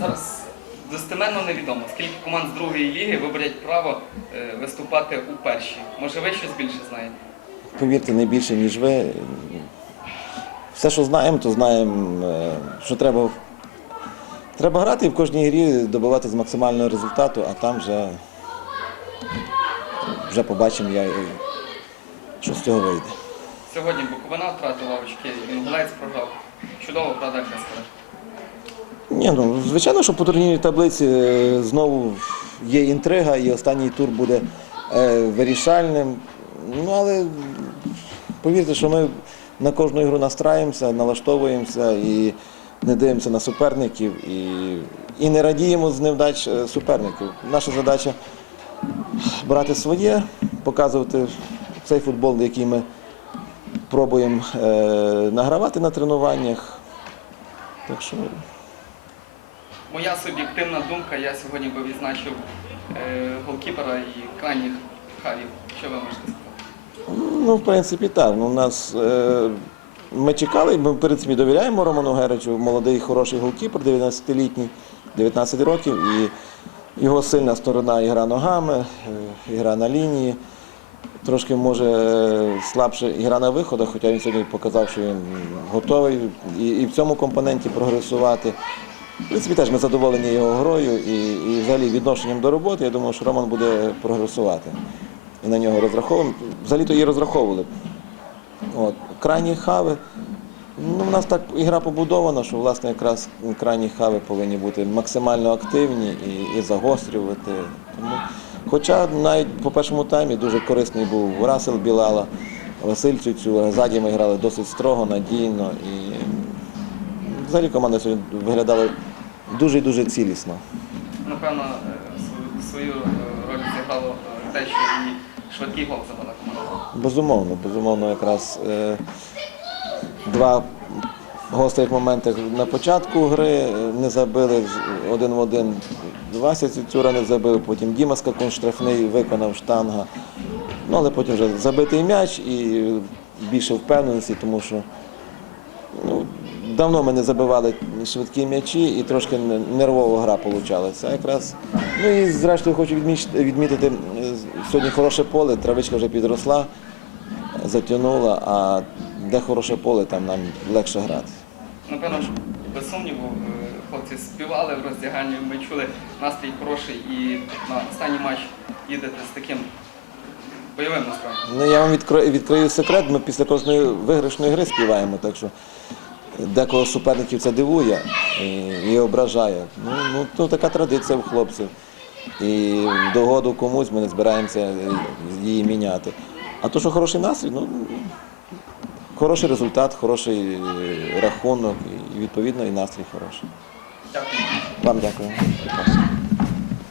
Зараз достеменно невідомо, скільки команд з другої ліги виборять право е, виступати у першій. Може, ви щось більше знаєте? Повірте, не більше, ніж ви. Все, що знаємо, то знаємо, е, що треба. Треба грати і в кожній грі добиватися максимального результату, а там вже, вже побачимо, я, що з цього вийде. Сьогодні Буковина втратила очки, Інгулець програв. Чудово, правда, як не скажеш? Ні, ну, звичайно, що по турнірній таблиці е, знову є інтрига, і останній тур буде е, вирішальним. Ну, але повірте, що ми на кожну ігру настраємося, налаштовуємося і не дивимося на суперників і, і не радіємо з невдач е, суперників. Наша задача брати своє, показувати цей футбол, який ми пробуємо награвати на тренуваннях. Так що Моя суб'єктивна думка, я сьогодні би відзначив е, голкіпера і крайніх хавів. Що ви можете сказати? Ну, в принципі, так. Ну, у нас, е, ми чекали, ми в принципі довіряємо Роману Геричу, молодий хороший голкіпер, 19-літній, 19 років, і його сильна сторона ігра ногами, е, ігра на лінії. Трошки може слабше ігра на виходах, хоча він сьогодні показав, що він готовий і, і в цьому компоненті прогресувати. В принципі, теж ми задоволені його грою і, і взагалі відношенням до роботи. Я думаю, що Роман буде прогресувати. І на нього розраховуємо. Взагалі-то і розраховували. От. Крайні хави. Ну, у нас так ігра побудована, що власне якраз крайні хави повинні бути максимально активні і, і загострювати. Тому, хоча навіть по першому таймі дуже корисний був Расел Білала, Василь Цюцю. Ззаді ми грали досить строго, надійно. І взагалі команда сьогодні виглядала дуже і дуже цілісно. Напевно, е, свою- е, роль зіграло е, те, що і швидкий гол забила команда. Безумовно, безумовно, якраз два гострих моменти на початку гри не забили один в один. Вася Цюцюра не забив, потім Діма Скакун штрафний виконав штанга. Ну, але потім вже забитий м'яч і більше впевненості, тому що ну, давно ми не забивали швидкі м'ячі і трошки нервова гра получалася. А якраз, ну і зрештою хочу відмітити, е, сьогодні хороше поле, травичка вже підросла, затягнула, а де хороше поле, там нам легше грати. Напевно, без сумніву, е, хлопці співали в роздягальні, ми чули настрій хороший і на останній матч їдете з таким бойовим настроєм. Ну, я вам відкрию, відкрию секрет, ми після кожної виграшної гри співаємо, так що декого суперників це дивує і, і ображає. Ну, ну, то така традиція у хлопців. І в догоду комусь ми не збираємося її міняти. А то, що хороший настрій, ну хороший результат, хороший е, рахунок, і відповідно і настрій хороший. Дякую. Вам дякую.